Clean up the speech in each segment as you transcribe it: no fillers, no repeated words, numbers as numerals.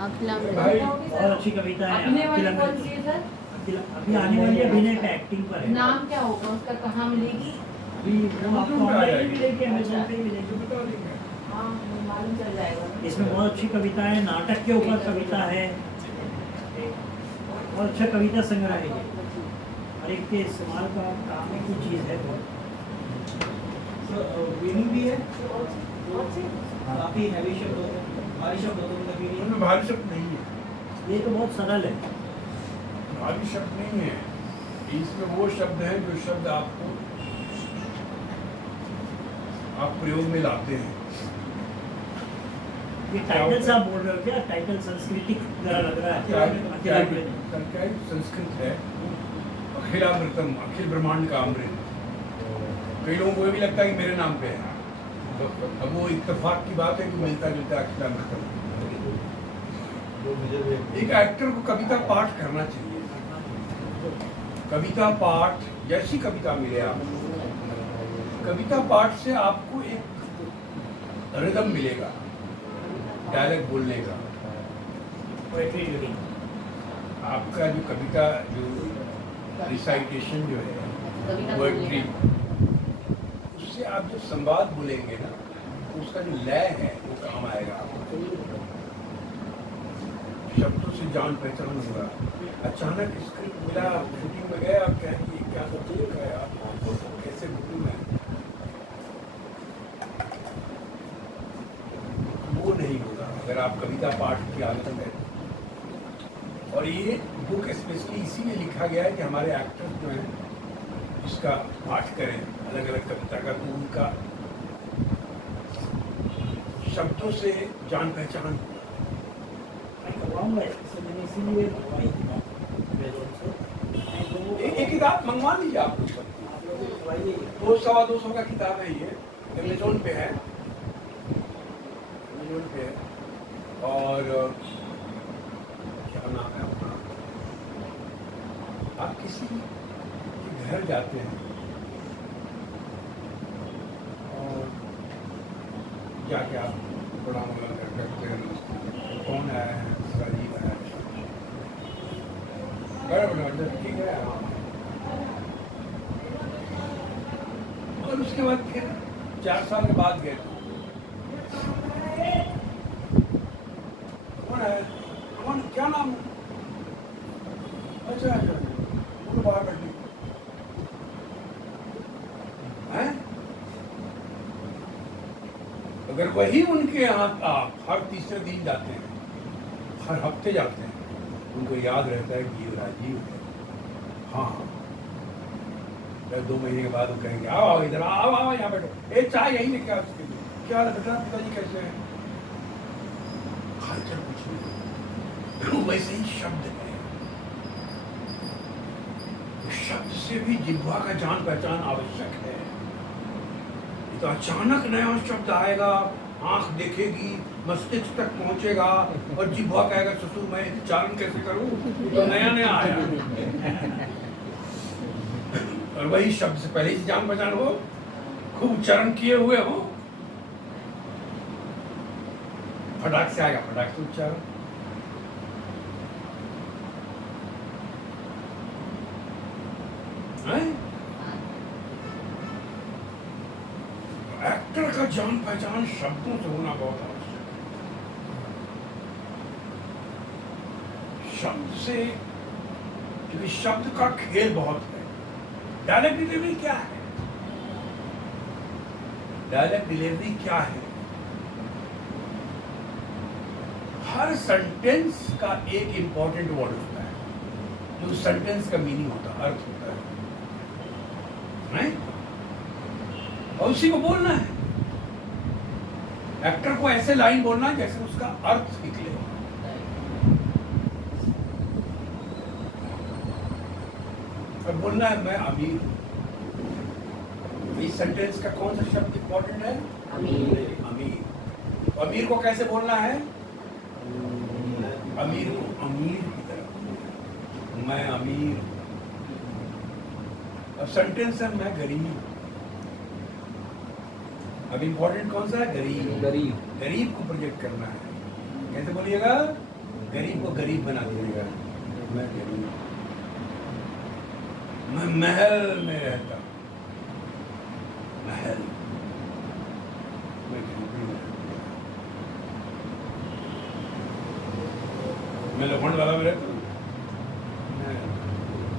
भाई बहुत अच्छी कविता है। अपने वाली अखिला कौन सी है सर? अभी आने वाली है, अभिनय पे एक्टिंग पर है। नाम क्या होगा उसका, कहाँ मिलेगी? अभी वो आपको ऑनलाइन भी मिलेगी, अमेज़न पे भी मिलेगी। हाँ मालूम चल जाएगा। इसमें बहुत अच्छी कविता है, नाटक के ऊपर कविता है, बहुत अच्छा कविता संग्रह है ये। हर एक के इस्तेमाल का काम है, कुछ चीज़ है बहुत। मीनिंग भी है, काफ़ी हैवी शब्द होते हैं, भारी शब्द होते हैं, मीनिंग भारी शब्द नहीं है, ये तो बहुत सरल है। भारी शब्द नहीं है। इसमें वो शब्द हैं जो शब्द आपको आप प्रयोग में लाते हैं। ये टाइटल से आप बोल रहे हो क्या? टाइटल सांस्कृतिक जरा लग रहा है। संस्कृत है, अखिलामृतम, अखिल ब्रह्मांड का अमृत। कई लोगों को ये भी लगता है कि मेरे नाम पे है, अब वो इत्तेफाक की बात है कि मिलता जुलता अखिलामृतम। एक एक्टर को कविता पाठ करना चाहिए। कविता पाठ, जैसी कविता मिले आपको, कविता पाठ से आपको एक रिदम मिलेगा, डायलॉग बोलने का। पोएट्री रीडिंग, आपका जो कविता, जो रिसाइटेशन जो है, पोएट्री, उससे आप जब संवाद बोलेंगे ना, तो उसका जो लय है वो काम आएगा आपको। शब्दों से जान पहचान होगा। अचानक स्क्रिप्ट मिला, शूटिंग में गए, आप कहेंगे क्या सब लिखा है, आप कैसे बुकू में, वो नहीं होगा अगर आप कविता पाठ की आदत है। और ये बुक स्पेशली इसीलिए लिखा गया है कि हमारे एक्टर्स जो हैं इसका पाठ करें अलग अलग कविता का, तो उनका शब्दों से जान पहचान। एक किताब मंगवा लीजिए आप, 200-225 का किताब है ये, अमेज़न पे है, अमेज़न पे है। और क्या नाम है अपना, आप किसी के घर जाते हैं और जाके आप बड़ा मगर करते हैं, कौन आया है, सजीव आया है, ठीक है, हाँ। और उसके बाद फिर 4 साल के बाद गए, कौन है, कौन, क्या नाम है, अच्छा अच्छा, वो बाहर बैठे हैं। अगर वही उनके यहाँ आप हर तीसरे दिन जाते हैं, हर हफ्ते जाते हैं, उनको याद रहता है कि ये राजीव है। हाँ, 2 महीने के बाद वो कहेंगे आओ आओ इधर आओ आओ यहाँ बैठो, ए चाय यही लेके आओ उसके लिए, क्या हाल है बेटा, पिताजी कैसे हैं, हालचाल कुछ नहीं। वैसे ही शब्द है, शब्द से भी जिह्वा का जान पहचान आवश्यक है। तो अचानक नया शब्द आएगा, आंख देखेगी, मस्तिष्क तक पहुंचेगा और जिह्वा कहेगा ससुर मैं उच्चारण कैसे करूं, तो नया नया आया। और वही शब्द से पहले ही जान पहचान हो, खूब उच्चारण किए हुए हो, फटाक से आएगा, फटाक से उच्चारण। एक्टर का जान पहचान शब्दों से होना बहुत आवश्यक है। शब्द से, क्योंकि शब्द का खेल बहुत है। डायलॉग डिलीवरी क्या है, डायलॉग डिलीवरी क्या है, हर सेंटेंस का एक इंपॉर्टेंट वर्ड होता है, जो सेंटेंस का मीनिंग होता है, अर्थ होता है, नहीं? और उसी को बोलना है। एक्टर को ऐसे लाइन बोलना है जैसे उसका अर्थ निकले। और बोलना है मैं अमीर। इस सेंटेंस का कौन सा शब्द इंपॉर्टेंट है? अमीर। अमीर। अमीर को कैसे बोलना है? अमीर को अमीर की तरह, मैं अमीर। अब सेंटेंस है मैं गरीब। अब इंपॉर्टेंट कौन सा है? गरीब। गरीब, गरीब को प्रोजेक्ट करना है। कैसे बोलिएगा? गरीब को गरीब बना देगा। मैं गरीब, मैं महल में रहता हूँ, महल में झोपड़ी में रहता हूँ। मैं लोखंड वाला में रहता हूँ, मैं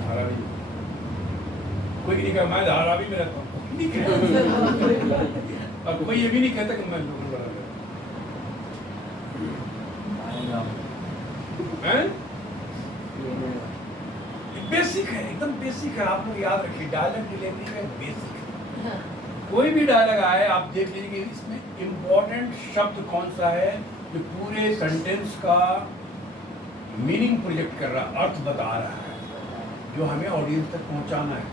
धारावी, कोई नहीं कहा मैं धारावी में रहता हूँ, नहीं कहता। और कोई ये भी नहीं कहता कि मैं लोखंड वाला में रहता हूँ। बेसिक है, एकदम बेसिक है। आप लोग याद रखिए, डायलॉग डिलीवरी का बेसिक है। कोई भी डायलॉग आए आप देख लीजिए कि इसमें इम्पोर्टेंट शब्द कौन सा है जो पूरे सेंटेंस का मीनिंग प्रोजेक्ट कर रहा है, अर्थ बता रहा है, जो हमें ऑडियंस तक पहुंचाना है।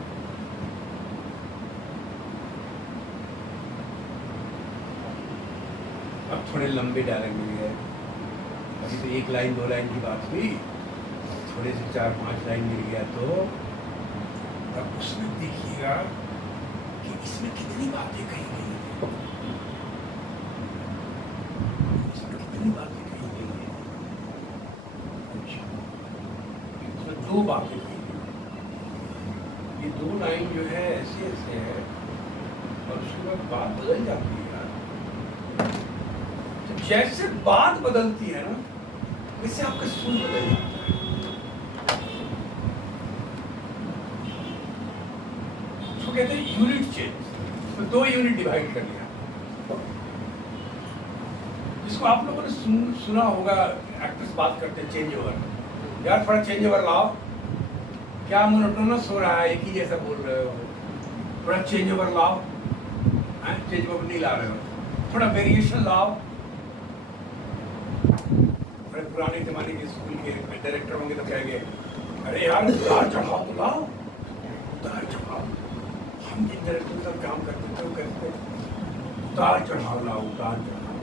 अब थोड़े लंबे डायलॉग मिल गए, अभी तो 1 लाइन 2 लाइन की बात हुई, थोड़े से 4-5 लाइन मिल गया तो अब उसमें देखिएगा कि इसमें कितनी बातें कही गई हैं, इसमें कितनी बातें कही गई हैं। अच्छा, इसमें 2 बातें कही गई, ये 2 लाइन जो है ऐसे ऐसे है और उसके बाद बात बदल जाती है यार। तो जैसे बात बदलती है ना, वैसे आपका सुर बदल जाता है। कहते हैं यूनिट चेंज, तो 2 यूनिट डिवाइड कर लिया, जिसको आप लोगों ने सुना होगा, एक्टर्स बात करते हैं चेंज ओवर, यार थोड़ा चेंज ओवर लाओ, क्या मोनोटोनस हो रहा है, एक ही जैसा बोल रहे हो, थोड़ा चेंज ओवर लाओ, चेंज ओवर नहीं ला रहे हो, थोड़ा वेरिएशन लाओ। बड़े पुराने जमाने के स्कूल के डायरेक्टर होंगे तो कहेंगे, अरे यार उतार चढ़ाओ तो लाओ, उतार चढ़ाओ। हम जिन डायरेक्टर के साथ काम करते थे वो कहते थे उतार चढ़ाव लाओ, उतार चढ़ाव।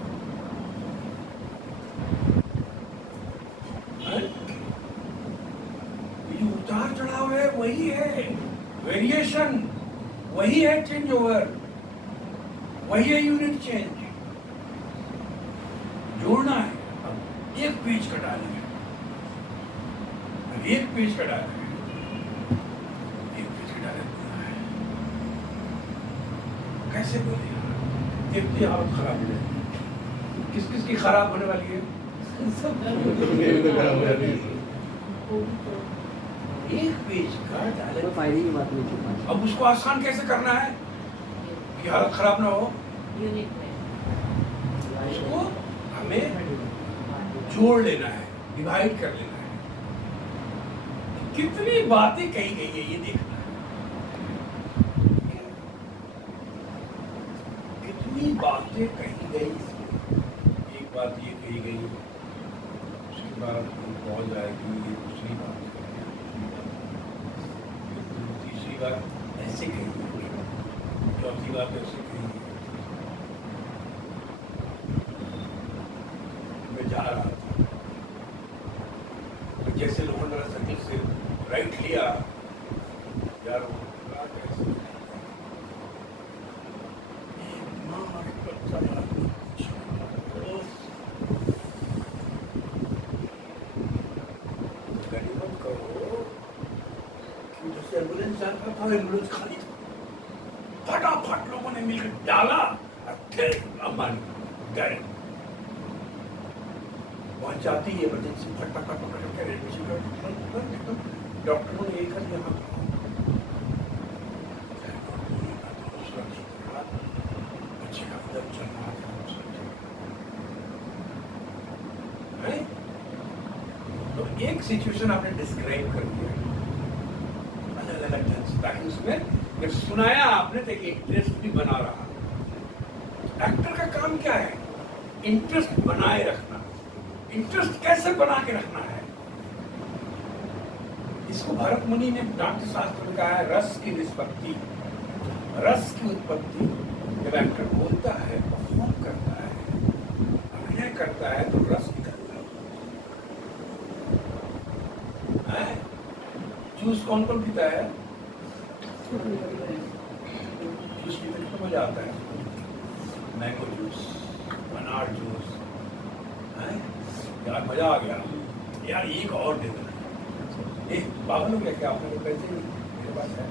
ये जो उतार चढ़ाव है वही है वेरिएशन, वही है चेंज ओवर, वही है यूनिट चेंज। जोड़ना है, अब 1 पेज का डालेंगे, 1 पेज का डालेंगे, कैसे बोलेगा, देखते हालत खराब हो जाएगी। किस किस की खराब होने वाली है? एक पेज का डायलॉग, फायदे की बात नहीं। अब उसको आसान कैसे करना है कि हालत खराब ना हो? यूनिट में उसको हमें जोड़ लेना है, डिवाइड कर लेना है। कितनी बातें कही गई है ये देखना है, कितनी बातें कही गई। एक बात ये कही गई, उसके बाद बहुत जाएगी, ये दूसरी बात, तीसरी बात ऐसे कही गई, चौथी बात ऐसे कही गई। मैं जा रहा था, तो जैसे लोखंड वाला सर्किल से राइट लिया यार, वो बात ऐसे एम्बुलेंस जाता था, एम्बुलेंस खाली था, फटाफट लोगों ने मिलकर डाला और फिर अंबानी गए। वहां जाती है इमरजेंसी, फटाफट एडमिशन कर, डॉक्टरों ने एक कर यहाँ बच्चे का दर्द चल रहा था, तो एक सिचुएशन आपने डिस्क्राइब कर दिया अलग अलग ढंग से, ताकि उसमें जब सुनाया आपने तो एक इंटरेस्ट भी बना रहा। एक्टर का काम क्या है? इंटरेस्ट बनाए रखना। इंटरेस्ट कैसे बना के रखना है? इसको भरत मुनि ने नाट्य शास्त्र में कहा है, रस की निष्पत्ति, रस की उत्पत्ति। जब एक्टर बोलता है, परफॉर्म करता है, अभिनय करता है, तो रस निकलता है। जूस कौन कौन पीता है? जूस पीते तो मजा आता है, मैंगो जूस, अनार जूस, यार मजा आ गया। यार एक और दे देना, एक पागल हो गया क्या, आपने तो पैसे नहीं मेरे पास है,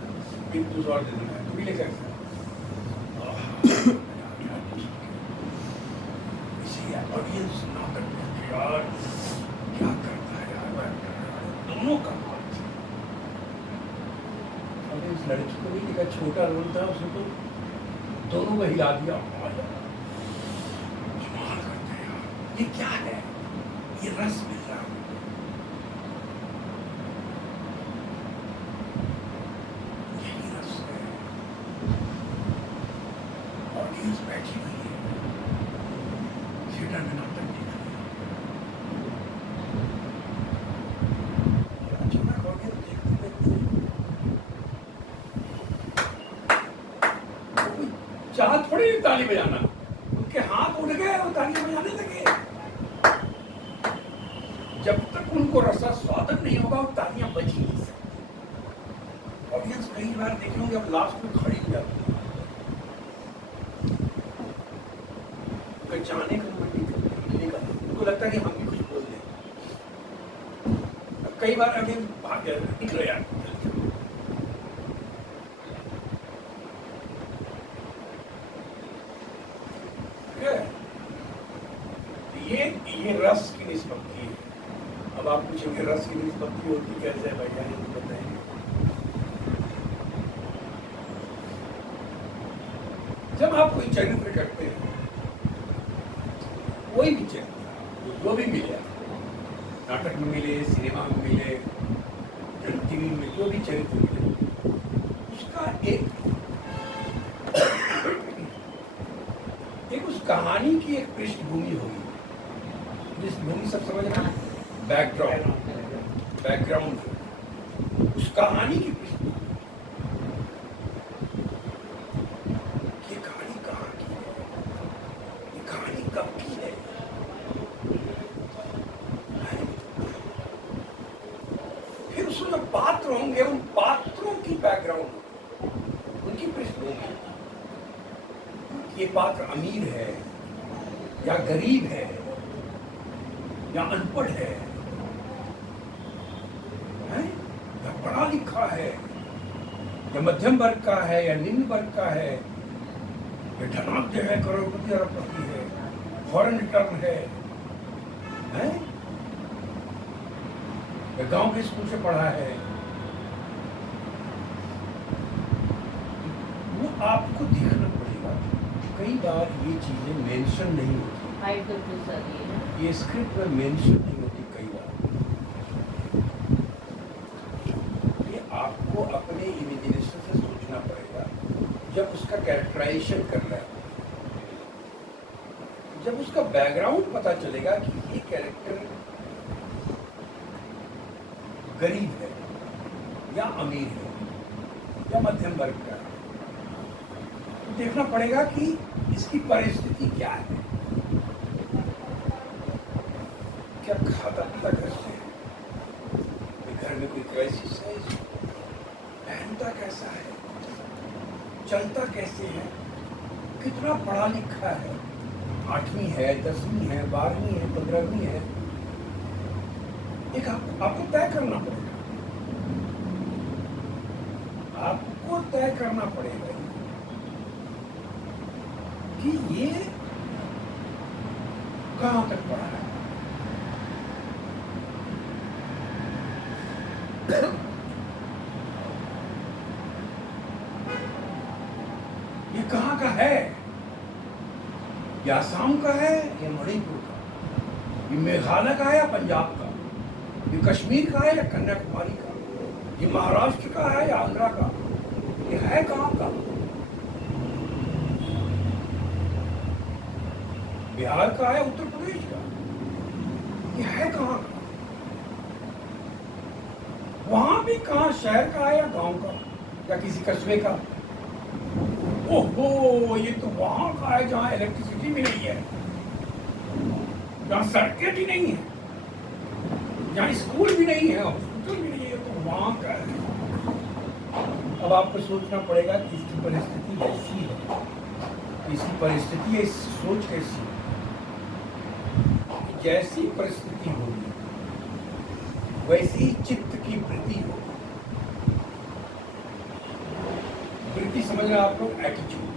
एक दूसरा और दे देना, तू भी ले सकता ऑडियंस नाटक में यार क्या करता है यार, दोनों का अभी उस लड़की को नहीं देखा, छोटा रोल था उसने तो दोनों को हिला दिया। कमाल करते हैं यार, ये क्या है, ये रस मिल रहा है। यही रस है, ऑडियंस बैठी हुई है, थिएटर में नाटक देख रही है, अचानक ऑडियंस देखते चाह थोड़ी ताली बजाना, उनके हाथ उठ गए और ताली बजाने लगे। जब तक उनको रसा स्वादन नहीं होगा वो तालियां बज ही नहीं सकती। ऑडियंस कई बार देखे होंगे अब लास्ट में खड़ी हो जाती है, जाने का मन नहीं करता, मिलने का उनको लगता है कि हम भी कुछ बोल दें। कई बार अभी भाग गए, निकलो यार, ये रस की निष्पत्ति है। अब आप पूछेंगे रस की निष्पत्ति होती कैसे है भैया, ये बताएंगे। जब आप कोई चरित्र करते हैं, कोई भी चरित्र जो भी मिले, नाटक में मिले, सिनेमा में मिले, टीवी में जो भी चरित्र मिले, उसका एक उस कहानी की एक पृष्ठभूमि होगी, पृष्ठभूमि सब समझ रहे हैं, बैकग्राउंड उस कहानी की पृष्ठभूमि, ये कहानी कहाँ की है, ये कहानी कब की है, फिर उसमें जो पात्र होंगे उन पात्रों की बैकग्राउंड, उनकी पृष्ठभूमि, ये पात्र अमीर है या गरीब है या अनपढ़ है या पढ़ा लिखा है या मध्यम वर्ग का है या निम्न वर्ग का है या धनाढ्य है, करोड़पति अरबपति है, फॉरेन रिटर्न है या गांव के स्कूल से पढ़ा है, वो आपको देखना पड़ेगा। कई बार ये चीजें मेंशन नहीं होती, ये स्क्रिप्ट में मेंशन नहीं होती कई बार, ये आपको अपने इमेजिनेशन से सोचना पड़ेगा। जब उसका कैरेक्टराइजेशन करना है, जब उसका बैकग्राउंड पता चलेगा कि ये कैरेक्टर गरीब है या अमीर है या मध्यम वर्ग का है, तो देखना पड़ेगा कि इसकी परिस्थिति क्या है, क्या खाता पीता कैसे है, घर में कोई क्राइसिस है, पहनता कैसा है, चलता कैसे है, कितना पढ़ा लिखा है, 8वीं है, 10वीं है, 12वीं है, 15वीं है, एक आपको तय करना पड़ेगा, आपको तय करना पड़ेगा कि ये कहां तक पढ़ा है, ये कहां का है, ये आसाम का है या मणिपुर का, ये मेघालय का है या पंजाब का, ये कश्मीर का है या कन्याकुमारी का, ये महाराष्ट्र का है या आंध्रा का, ये है कहां का, बिहार का है उत्तर प्रदेश का, ये है कहां का, वहां भी कहां शहर का है या गांव का या किसी कस्बे का, ओहो ये तो वहां का है जहां इलेक्ट्रिसिटी भी नहीं है, जहां सड़कें भी नहीं है, जहां स्कूल भी नहीं है, हॉस्पिटल भी नहीं है, तो वहां का है। अब आपको सोचना पड़ेगा कि इसकी परिस्थिति कैसी है, इसकी परिस्थिति, इसकी सोच कैसी है। जैसी परिस्थिति होगी वैसी ही चित्त की वृत्ति हो। वृत्ति समझ रहे आप लोग, एटीट्यूड।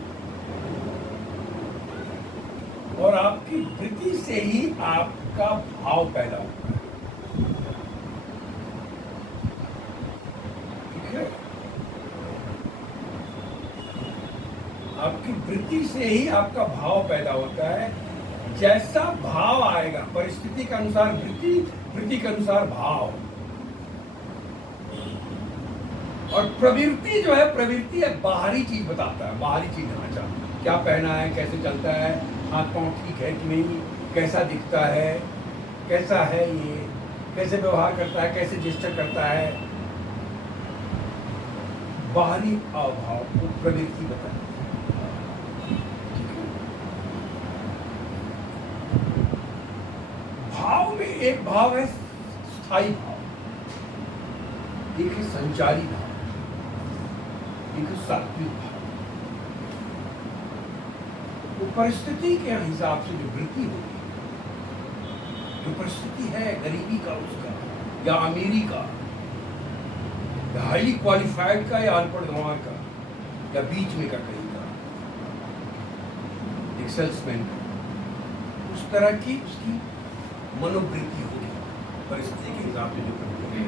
और आपकी वृत्ति से ही आपका भाव पैदा होता है, ठीक है? आपकी वृत्ति से ही आपका भाव पैदा होता है। जैसा भाव आएगा, परिस्थिति के अनुसार वृत्ति, वृत्ति के अनुसार भाव। और प्रवृत्ति जो है, प्रवृत्ति है बाहरी चीज बताता है, बाहरी चीज ढांचा, क्या पहना है, कैसे चलता है, हाथ पांव ठीक है कि नहीं, कैसा दिखता है, कैसा है ये, कैसे व्यवहार करता है, कैसे जेस्चर करता है, बाहरी अभाव को प्रवृत्ति बताता है। भाव में एक भाव है स्थायी भाव, एक है संचारी भाव, एक है सात्विक भाव। वो परिस्थिति के हिसाब से जो वृत्ति होगी, जो परिस्थिति है गरीबी का उसका, या अमीरी का, या हाईली क्वालिफाइड का, या अनपढ़ गंवार का, या बीच में का कहीं का, एक सेल्समैन का, उस तरह की उसकी मनोवृत्ति होगी परिस्थिति के हिसाब से जो करते हैं।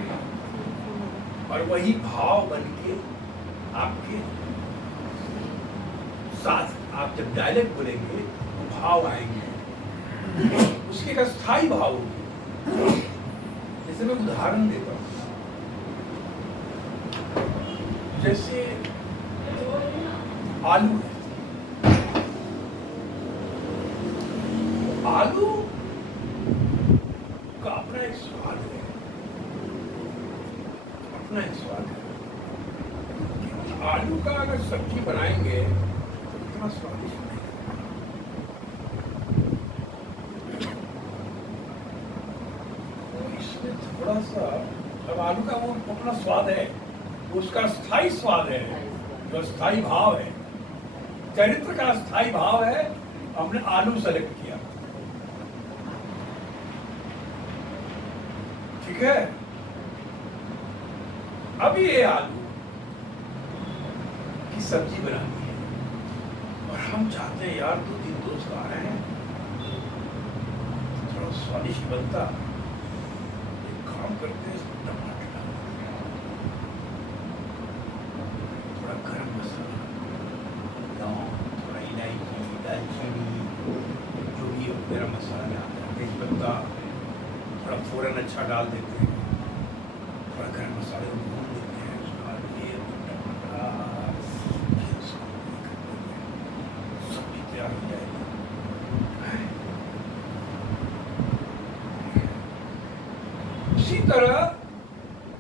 और वही भाव बन के आपके साथ, आप जब डायलेक्ट बोलेंगे तो भाव आएंगे, उसके का स्थायी भाव होगी। जैसे मैं उदाहरण देता हूँ, जैसे आलू है, आलू का अपना एक स्वाद है, अपना एक स्वाद है। आलू का अगर सब्जी बनाएंगे तो इतना स्वादिष्ट नहीं। तो इसमें थोड़ा सा, अब आलू का वो अपना स्वाद है, उसका स्थायी स्वाद है, जो स्थायी भाव है, चरित्र का स्थायी भाव है। हमने आलू सेलेक्ट किया, ठीक है? अब ये आलू की सब्जी बनानी है और हम चाहते हैं यार 2-3 दोस्त आ रहे हैं, थोड़ा स्वादिष्ट बनता। एक काम करते हैं, इसमें टमाटर डालते हैं, थोड़ा गरम मसाला, लौंग, थोड़ा इलायची, दालचीनी, जो भी मेरा मसाला में आता है, तेजपत्ता, थोड़ा फोरन अच्छा डाल देते हैं, थोड़ा गरम मसाले को भून देते हैं, उसके बाद ये टमाटर, फिर उसको सब्जी तैयार हो जाएगी। उसी तरह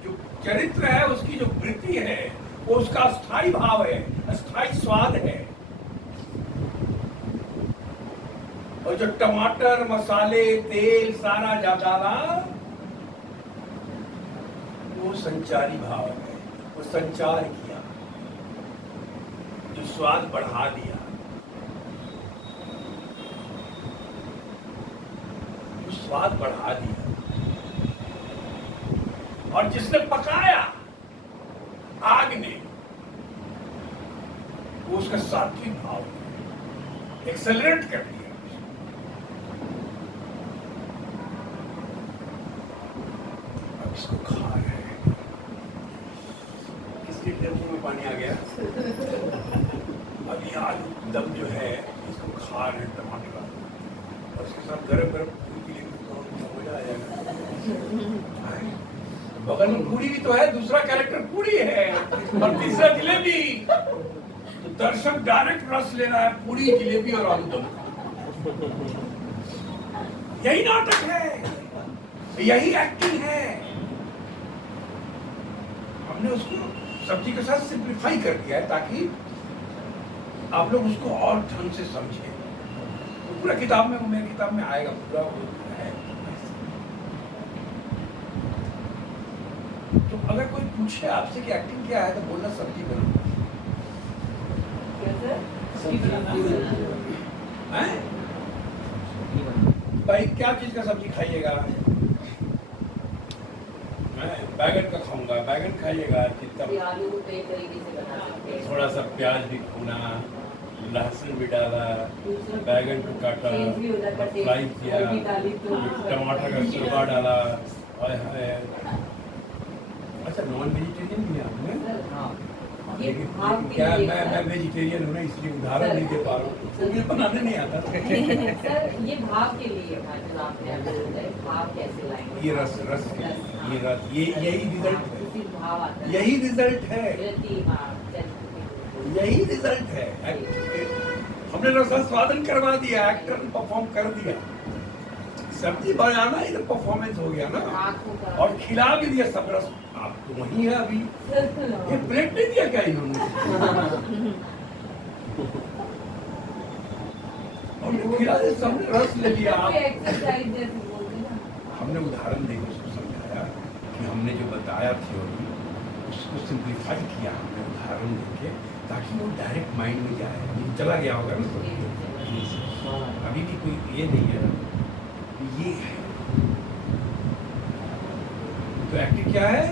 जो चरित्र है, उसकी जो वृत्ति है, वो उसका स्थायी भाव है, स्थायी स्वाद है। और जो टमाटर, मसाले, तेल सारा जा डाला, वो संचारी भाव है, वो संचार किया, जो स्वाद बढ़ा दिया, जो स्वाद बढ़ा दिया। और जिसने पकाया आग ने, वो उसका सात्विक भाव एक्सेलरेट कर दिया। अब इसको खा रहे हैं, किसके मुंह में पानी आ गया? अब ये आलू दम जो है, इसको खा रहे हैं टमाटर का, और उसके साथ गरम गरम पूरी के लिए तो मजा आ जाएगा। बगल में पूरी भी तो है, दूसरा कैरेक्टर पूरी है, और तीसरा जलेबी। तो दर्शक डायरेक्ट रस ले रहा है पूरी, जलेबी और आलूदम। यही नाटक है, यही एक्टिंग है। हमने उसको सब्जी के साथ सिंप्लीफाई कर दिया है ताकि आप लोग उसको और ढंग से समझें। तो पूरा किताब में, मेरी किताब में आएगा पूरा वो है। तो अगर कोई पूछे आपसे कि एक्टिंग क्या है, तो बोलना सब्जी बनाना। भाई क्या चीज का सब्जी खाइएगा? बैगन का खाऊंगा, बैगन खाइएगा कितना ये आलू को कई तरीके से बना सकते हैं। थोड़ा सा प्याज भी भुना, लहसुन भी डाला, दूसरा बैगन को काटा, चेंज भी हो जाता है, फ्राई टेस्ट किया, हल्दी डाली तो टमाटर का शोरबा डाला। हाय हाय। अच्छा नॉन वेजिटेरियन भी है आपने? सर, हाँ ये लेकिन भाव के क्या लिए मैं सर। वेजिटेरियन हूँ ना, इसलिए उदाहरण नहीं दे पा रहा हूँ, मुझे बनाने नहीं आता। सर ये भाव के लिए था जो आपने अभी बताया, भाव कैसे लाएंगे? ये रस रस के लिए, ये रस, ये यही रिजल्ट है, उसी भाव आता है। यही रिजल्ट है, रति, हाँ, चल- यही रिजल्ट है। हमने रसास्वादन करवा दिया, एक्टर ने परफॉर्म कर दिया, सब्जी बनाना ही तो परफॉर्मेंस हो गया ना, आँखों का और खिला भी दिया सब रस। आप तो वही है अभी, ये प्लेट नहीं दिया क्या इन्होंने? और खिला दिया, सबने रस ले लिया। कोई एक्सरसाइज जैसे बोलते हैं ना। हमने उदाहरण देकर उसको समझाया कि हमने जो बताया थ्योरी उसको सिंप्लीफाई किया हमने उदाहरण देके, ताकि वो डायरेक्ट माइंड में जाए। ये चला गया होगा ना तो। अभी भी कोई ये नहीं है ना, ये है तो एक्टिव क्या है?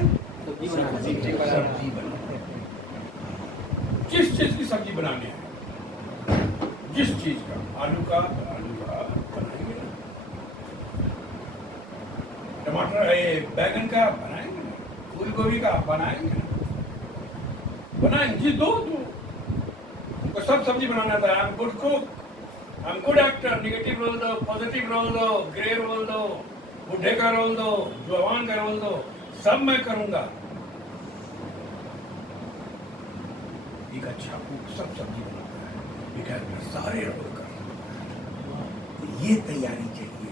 सब्जी बनाना है। जिस चीज की सब्जी बनानी है, जिस चीज का, आलू का बनाएंगे ना, टमाटर ये बैगन का बनाएंगे ना, फूल गोभी का बनाएंगे ना, बनाएंगे जी, दो उनको सब सब्जी बनाना था। I am good cook, I am good actor, negative role दो, पॉजिटिव रोल दो, ग्रे रोल दो, बुढ़े का रोल दो, जवान का रोल दो, सब मैं करूंगा। एक अच्छा कुक सब सब्जी बनाता है, एक एक्टर सारे रोल करता है। तो ये तैयारी चाहिए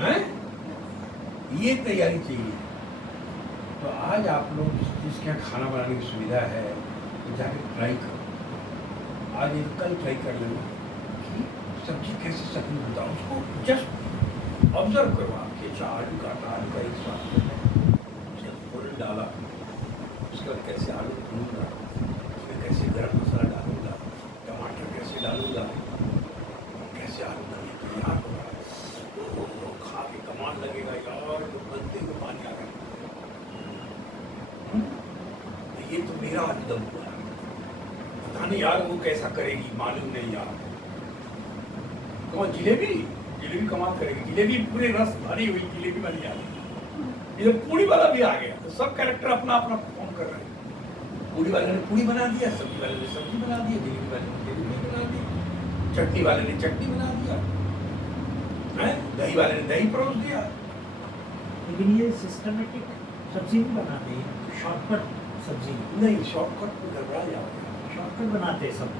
हैं? ये तैयारी चाहिए। तो आज आप लोग जिसके यहाँ खाना बनाने की सुविधा है तो जाके ट्राई करो। आज नहीं कल ट्राई कर लेना कि सब्जी कैसे सब्जी होता है, उसको जस्ट ऑब्जर्व करो। आपके अच्छा आलू काटा, आलू का एक स्वाद फूल डाला, उसके बाद कैसे आलू भूनूंगा, उसमें कैसे गरम मसाला डालूंगा, टमाटर कैसे डालूंगा, कैसे आलू बने तैयार होगा, वो खा के कमाल लगेगा यार, जो बनते हुए पानी आ गया। तो ये तो मेरा एकदम हुआ, पता नहीं यार वो कैसा करेगी, मालूम नहीं यार। कौन? जिलेबी, जिलेबी कमाल करेगी, जिलेबी पूरे रस भरी हुई जिलेबी बनी आ गई। ये पूरी वाला भी आ गया, तो सब कैरेक्टर अपना अपना परफॉर्म कर रहे हैं। पूरी वाले ने पूरी बना दिया, सब्जी वाले ने सब्जी बना दी, जिलेबी वाले ने जिलेबी बना दी, चटनी वाले ने चटनी बना दिया, हैं? दही वाले ने दही परोस दिया। लेकिन ये सिस्टमेटिक सब्जी नहीं बनाते, शॉर्टकट सब्जी नहीं, शॉर्टकट में गड़बड़ा जाओगे, शॉर्टकट बनाते हैं सब।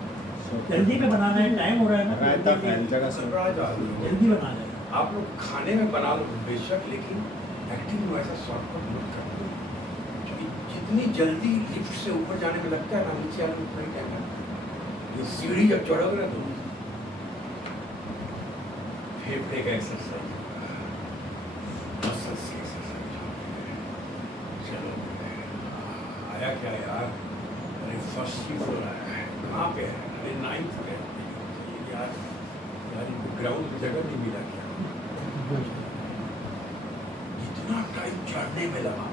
जल्दी में बनाना है, टाइम हो रहा है ना, रायता फैल जाएगा सब। गड़बड़ा जाओगे। जल्दी बना लेना। आप लोग खाने में बना लो बेशक, लेकिन एक्टिंग में ऐसा शॉर्टकट मत करो, क्योंकि जितनी जल्दी लिफ्ट से ऊपर जाने में लगता है ना, नीचे आने में उतना ही टाइम लगता है। ये सीढ़ी जब चढ़ोगे ना तो फेफड़े का एक्सरसाइज, मसल्स की एक्सरसाइज। चलो आया क्या यार? अरे फर्स्ट शिफ्ट हो रहा है, कहाँ पे है? अरे 9th पे यार, ग्राउंड की जगह नहीं मिला क्या? जितना टाइम चढ़ने में लगा,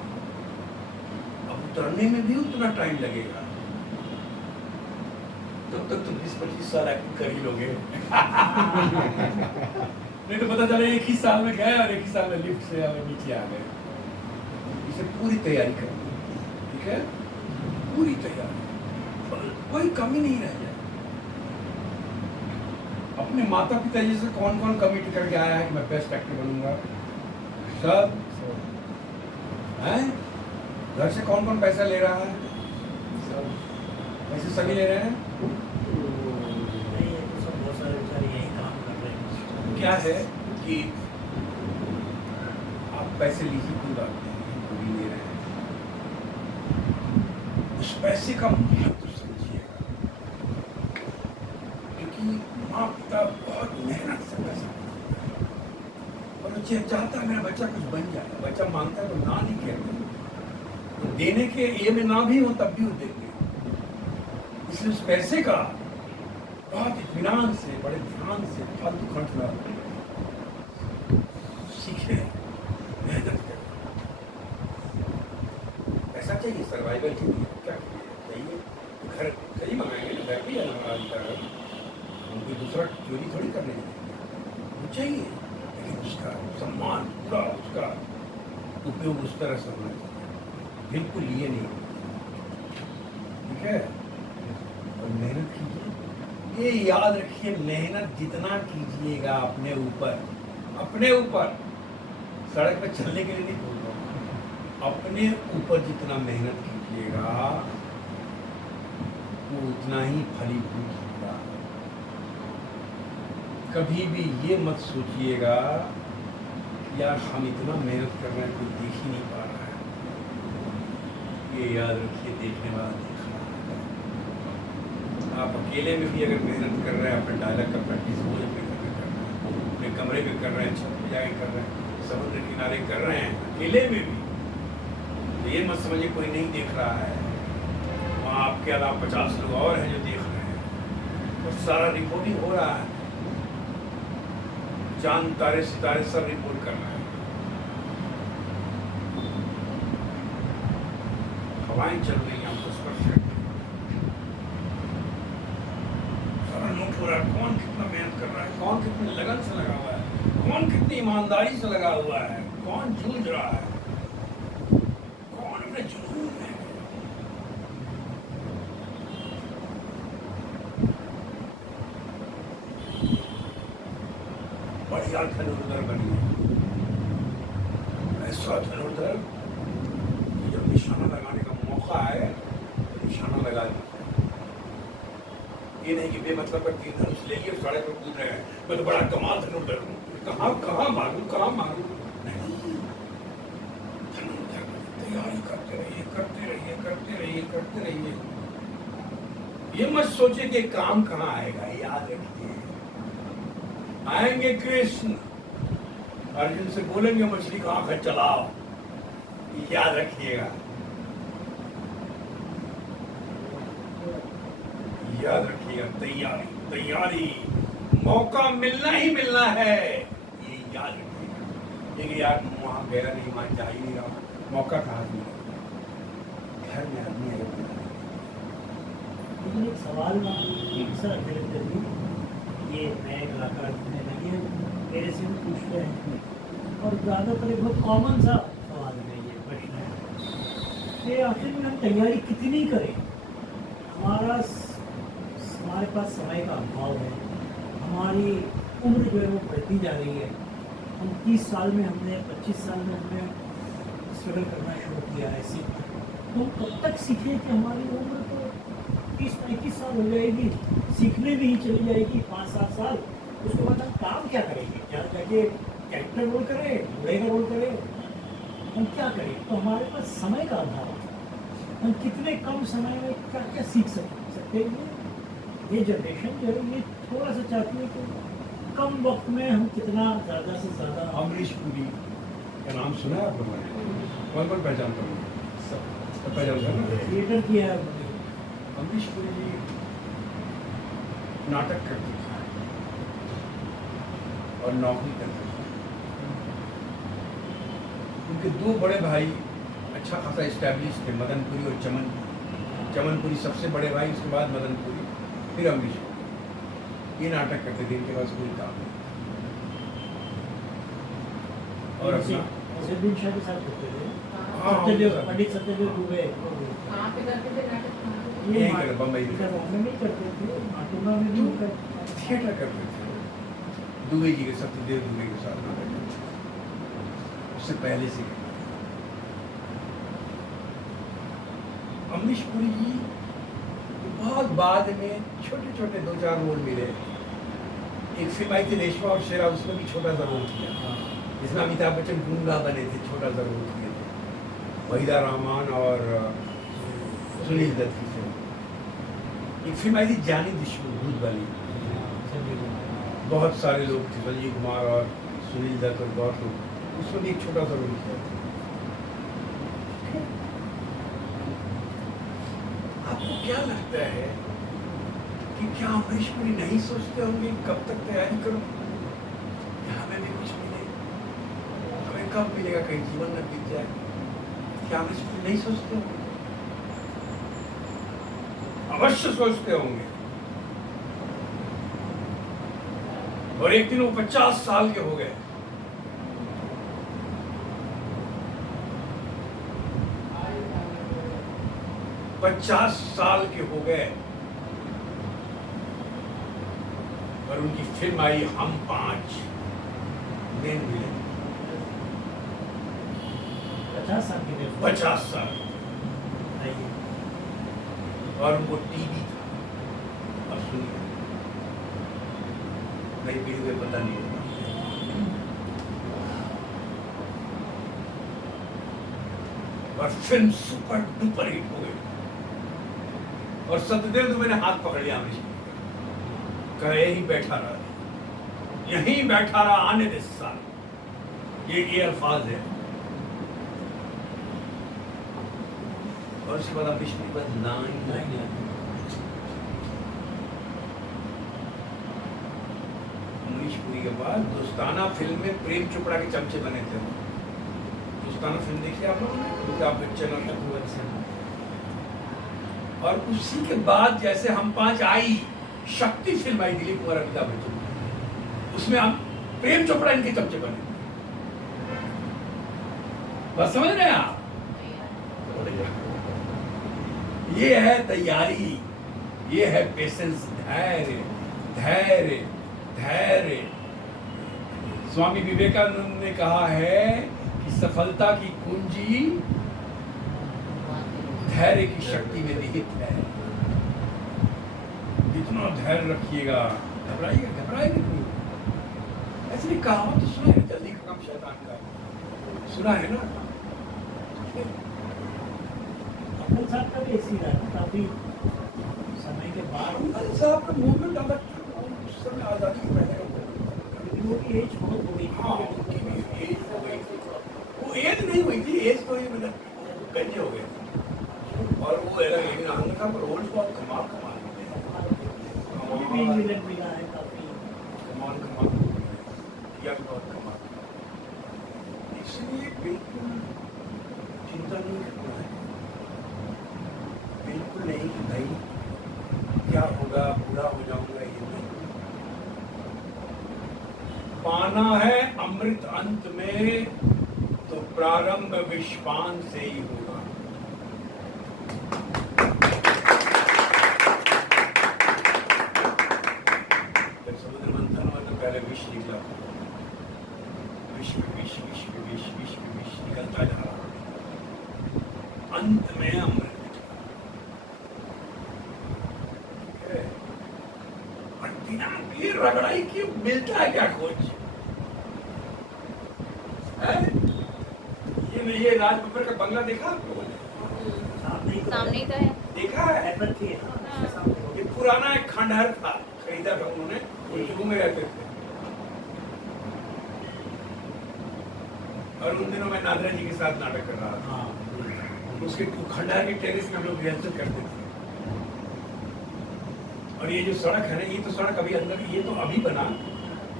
अब उतरने में भी उतना टाइम लगेगा। तब तक तुम 20-25 साल एक्टिंग कर ही लोगे। नहीं तो पता चले एक ही साल में गए और एक ही साल में लिफ्ट से नीचे आ गए। इसे पूरी तैयारी करनी, ठीक है? पूरी तैयारी, कोई कमी नहीं रह जाए। अपने माता पिता जी से कौन कौन कमिट करके आया है कि मैं बेस्ट एक्टर बनूंगा? सब हैं? घर से कौन कौन पैसा ले रहा है? सब पैसे सभी ले रहे हैं। नहीं, ये तो सब बहुत सारे बेचारे यही काम कर रहे हैं। क्या है कि आप पैसे लीजिए, कोई बात नहीं, वो भी ले रहे हैं, उस पैसे का महत्व समझिएगा, क्योंकि माँ पिता बहुत मेहनत से पैसा और बच्चे चाहता है मेरा बच्चा कुछ बन जाए, बच्चा मांगता है तो ना नहीं कहते, तो देने के ये में ना भी हो तब भी वो देंगे। इसलिए उस पैसे का बहुत इत्मीनान से, बड़े ध्यान से, फालतू खर्च ना सीखे। चाहिए सर्वाइवल के लिए, क्या चाहिए? घर सही मंगाएंगे ना, घर भी है ना हमारा, उनकी दूसरा चोरी थोड़ी करने वो चाहिए, लेकिन उसका सम्मान पूरा, उसका उपयोग उस तरह से होना चाहिए, बिल्कुल ये नहीं, ठीक है? और मेहनत कीजिए, ये याद रखिए, मेहनत जितना कीजिएगा अपने ऊपर, सड़क पर चलने के लिए नहीं बोल रहा हूँ, अपने ऊपर जितना मेहनत कीजिएगा वो उतना ही फलीभूत होगा। कभी भी ये मत सोचिएगा यार हम इतना मेहनत कर रहे हैं कोई देख ही नहीं पा रहा है, ये याद रखिए, देखने वाला देख रहा है। आप अकेले में भी अगर मेहनत कर रहे हैं, अपने डायलॉग का प्रैक्टिस रोज अपने घर में कर रहे हैं, अपने कमरे में कर रहे हैं, छत पे जाके कर रहे हैं, समुद्र किनारे कर रहे हैं, अकेले में भी, तो ये मत समझिए कोई नहीं देख रहा है, वहाँ आपके अलावा 50 लोग और हैं जो देख रहे हैं, और सारा रिपोर्टिंग हो रहा है, चांद तारे सितारे सब रिपोर्ट कर रहे हैं, हवाएं चल रही हैं, हमको स्पर्श करती हैं, सारा नोट हो रहा है, कौन कितना मेहनत कर रहा है, कौन कितनी लगन से लगा हुआ है, कौन कितनी ईमानदारी से लगा हुआ है, कौन जूझ रहा है, कौन अपने जुनून में है। बढ़िया धनुर्धर बनिए, ऐसा धनुर्धर जब निशाना लगाने का मौका आए तो निशाना लगा दीजिए। ये नहीं कि बेमतलब पर 3 धनुष ले लिए सड़क पर कूद रहे हैं, मैं तो बड़ा कमाल धनुर्धर हूँ, कहाँ मारूं, नहीं, धनुर्धर तैयारी करते रहिए। ये मत सोचिए कि काम कहाँ आएगा, याद रखिए आएंगे कृष्ण, अर्जुन से बोलेंगे मछली को आंखें चलाओ, याद रखिएगा, तैयारी, मौका मिलना ही मिलना है, ये याद रखिएगा। लेकिन यार वहाँ गया नहीं, वहाँ जा ही नहीं रहा, मौका कहाँ से मिलेगा, घर में आदमी है। लेकिन एक सवाल सर ये नए कलाकार मेरे से भी पूछते हैं, और ज़्यादातर एक बहुत कॉमन सा सवाल है, ये प्रश्न है कि आखिर में हम तैयारी कितनी करें, हमारे पास समय का अभाव है, हमारी उम्र जो है वो बढ़ती जा रही है, हम 30 साल में हमने 25 साल में हमने स्ट्रगल करना शुरू किया है, तो हम कब तक सीखें कि हमारी उम्र तो 30-35 साल हो जाएगी, सीखने में ही चली जाएगी 5-7 साल, उसके बाद हम काम क्या करेंगे, क्या जाके कैरेक्टर रोल करें, बूढ़े का रोल करें, हम क्या करें? तो हमारे पास समय का अभाव है, हम कितने कम समय में क्या क्या सीख सकते हैं। ये जनरेशन जो है ये थोड़ा सा चाहती है कि कम वक्त में हम कितना ज़्यादा से ज़्यादा। अमरीश पुरी का नाम सुना है आप लोगों ने? कौन पहचानता हूँ? सब पहचानता है ना? थिएटर किया है, अमरीश पुरी जी नाटक करते थे और नौकरी करते थे। उनके 2 बड़े भाई अच्छा खासा एस्टैब्लिश थे, मदन पुरी और चमन पुरी सबसे बड़े भाई, उसके बाद मदन पुरी, फिर अमरीश पुरी। ये नाटक करते थे, इनके पास कोई काम नहीं। और नसीरुद्दीन शाह के साथ करते थे, हाँ, पंडित सत्यदेव दुबे कहाँ पे करते थे नाटक? ये यहीं कर बम्बई में में नहीं करते थे, नाटुना में भी थिएटर करते थे। दुबे जी के, सत्यदेव दुबे के साथ नाटक करते थे, उससे पहले से। अमरीश पुरी जी बहुत बाद में छोटे छोटे 2-4 रोल मिले। एक फिल्म आई थी रेशमा और शेरा, उसमें भी छोटा सा रोल किया, जिसमें अमिताभ बच्चन गूंगा बने थे, छोटा सा रोल किए थे। वहीदा रहमान और सुनील दत्त की फिल्म। एक फिल्म आई थी जानी दुश्मन, भूत वाली, बहुत सारे लोग थे, संजीव कुमार और सुनील दत्त और बहुत लोग, उसमें भी एक छोटा सा रोल किया था। आपको क्या लगता है कि क्या अमरीश पुरी नहीं सोचते होंगे कब तक तैयारी करूं, हमें भी कुछ मिले, हमें कब मिलेगा, कहीं जीवन न बीत जाए? क्या अमरीश पुरी नहीं सोचते होंगे? अवश्य सोचते होंगे। और एक दिन वो 50 साल के हो गए। पचास साल के हो गए और उनकी फिल्म आई हम 5 मेन विलेन। 50 साल के थे 50 साल आइए। और उनको टीवी था। अब सुनिए, नई पीढ़ी को पता नहीं होगा। और फिल्म सुपर डुपर हिट हो गई और सत्यदेव दुबे ने हाथ पकड़ लिया अमरीश पुरी का। कहा यही बैठा रहा, यहीं बैठा रहा, आने दे साल। ये अल्फाज है। और उसके बाद अमरीश पुरी के बाद नाइन अमरीश पुरी के बाद दोस्ताना फिल्म में प्रेम चोपड़ा के चमचे बने थे। दोस्ताना फिल्म देखी आप लोगों ने? अमिताभ बच्चन और शत्रुघ्न सिन्हा। और उसी के बाद जैसे हम 5 आई, शक्ति फिल्म आई दिलीप कुमार अमिताभ बच्चन, उसमें हम प्रेम चोपड़ा इनके चमचे बने। बस समझ रहे हैं आप? ये है तैयारी, ये है पेशेंस, धैर्य धैर्य धैर्य। स्वामी विवेकानंद ने कहा है कि सफलता की कुंजी धैर्य की शक्ति में निहित है। इतना धैर्य रखिएगा, घबराइएगा नहीं। ऐसे भी कहावत तो सुना है, जल्दी का काम शैतान का, सुना है ना? अब्दुल साहब का भी ऐसी रहा ना, काफी समय के बाद अब्दुल साहब का मूवमेंट अलग था, उस समय आजादी के पहले का वो की एज बहुत हो गई थी। हाँ, उनकी भी एज हो गई थी। वो एज नहीं हुई थी, एज तो ही मतलब गंजे हो गए थे। और वो अलग, लेकिन हमने कहा रोल्स बहुत कमाल भी विलेन मिला है काफी। कमाल किया, बहुत कमाल। इसलिए बिल्कुल चिंता नहीं करना है, बिल्कुल नहीं कि भाई क्या होगा, पूरा हो जाऊंगा, ये नहीं। पाना है अमृत अंत में तो प्रारंभ विश्वान से ही होगा। जब समुद्र मंथन हुआ तो पहले विष निकला, विश्व विश्व विश्व विश्व विश्व विश्व निकलता जा रहा, अंत में अमृत। बिना की रगड़ाई की मिलता है क्या कुछ? ये राज बब्बर का बंगला देखा आप लोगों ने? सामने ही तो है। देखा है? ये पुराना एक खंडहर था, खरीदा था उन्होंने, वो जुहू में रहते थे। और उन दिनों मैं नादरा जी के साथ नाटक कर रहा था। उसके खंडहर के टेरेस में हम लोग रिहर्सल करते थे। और ये जो सड़क है ना, ये तो सड़क अभी अंदर, ये तो अभी बना,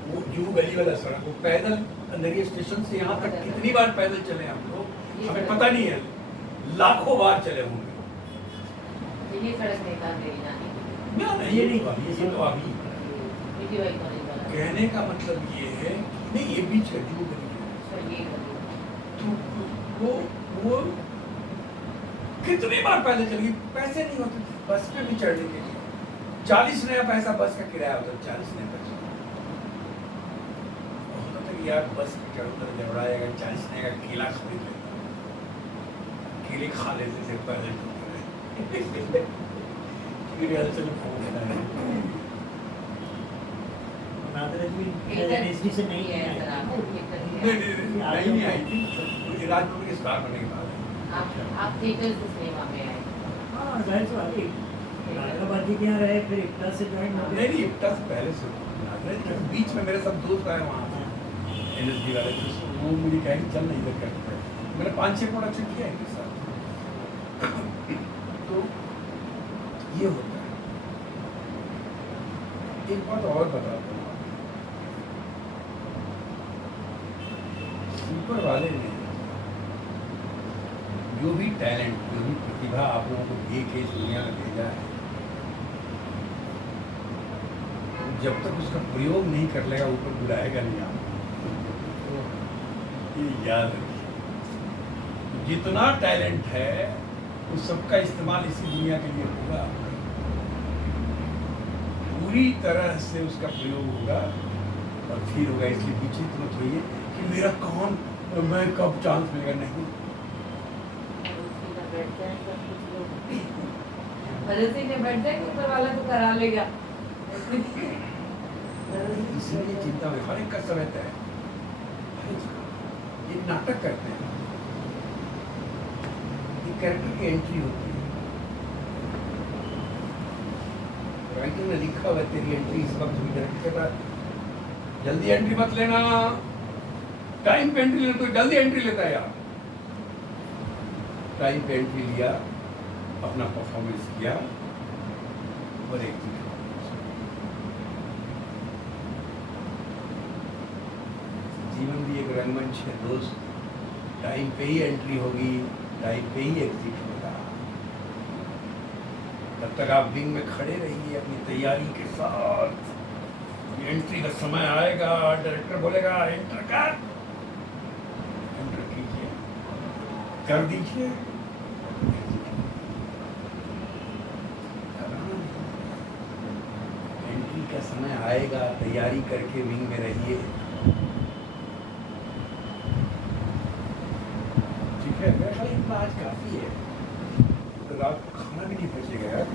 वो जुहू गली वाला सड़क, वो पैदल अंदरिया स्टेशन से यहाँ तक कितनी बार पैदल चले हम लोग, हमें पता नहीं है, लाखों बार चले होंगे। ये सड़क नहीं था मेरी नानी। ना ये नहीं बात, ये तो अभी। मीठी भाई कॉलेज वाला। कहने का मतलब ये है, नहीं ये बीच का जुहू गली है। सर ये गली। तो वो कितनी बार पैदल चली, पैसे नहीं होते बस पे भी चढ़ने के लिए। 40 नया पैसा बस का किराया होता है, 40 नया पैसा। यार बस चढ़ो तो जबड़ाएगा, 40 नया का केला खरीद लेता, केले खा लेते थे पैदल चलते रहे। रिहर्सल से नहीं है है। सर आप। नहीं आई थी, राजपुर के स्टार बनने के बाद। आप थिएटर से सिनेमा में आए। हाँ जाहिर सी बात है, नागाबाद जी के यहाँ रहे, फिर इक्टा से ज्वाइन हो गए। नहीं इक्टा से पहले से बीच में मेरे सब दोस्त आए वहाँ NSD वाले, तो वो मुझे कहे कि चल नहीं इधर करते हैं। मैंने 5-6 प्रोडक्शन किया इनके साथ। तो ये होता है। एक बात और बताता हूँ, ऊपर वाले ने जो भी टैलेंट, जो भी प्रतिभा आप लोगों को दे के इस दुनिया में भेजा है, जब तक उसका प्रयोग नहीं कर लेगा ऊपर बुलाएगा नहीं आपको। ये याद रखिए, जितना टैलेंट है उस सबका इस्तेमाल इसी दुनिया के लिए होगा, पूरी तरह से उसका प्रयोग होगा और फिर होगा। इसलिए पीछे मत होइए कि मेरा कौन, मैं कब चांस मिलेगा, नहीं। उसी में बैठ जाए कि ऊपर वाला तो करा लेगा। इसलिए चिंता में हर एक का समय तय है। हर एक का। एक नाटक करते हैं, एक कैरेक्टर की एंट्री होती है, राइटर ने लिखा हुआ तेरी एंट्री इस वक्त हुई है, जल्दी एंट्री मत लेना, टाइम पे एंट्री लेना, तो जल्दी एंट्री लेता है यार। टाइम पे एंट्री लिया, अपना परफॉर्मेंस किया और एक जीवन भी एक रंगमंच है दोस्त, टाइम पे ही एंट्री होगी, टाइम पे ही एग्जिट होगा। तब तक आप विंग में खड़े रहिए अपनी तैयारी के साथ। एंट्री का समय आएगा, डायरेक्टर बोलेगा एंटर कर, एंटर कीजिए, कर दीजिए। एंट्री का समय आएगा, तैयारी करके विंग में रहिए। ठीक है, मेरा ख्याल इतना आज काफी है, तो रात को खाना भी नहीं बचेगा यार।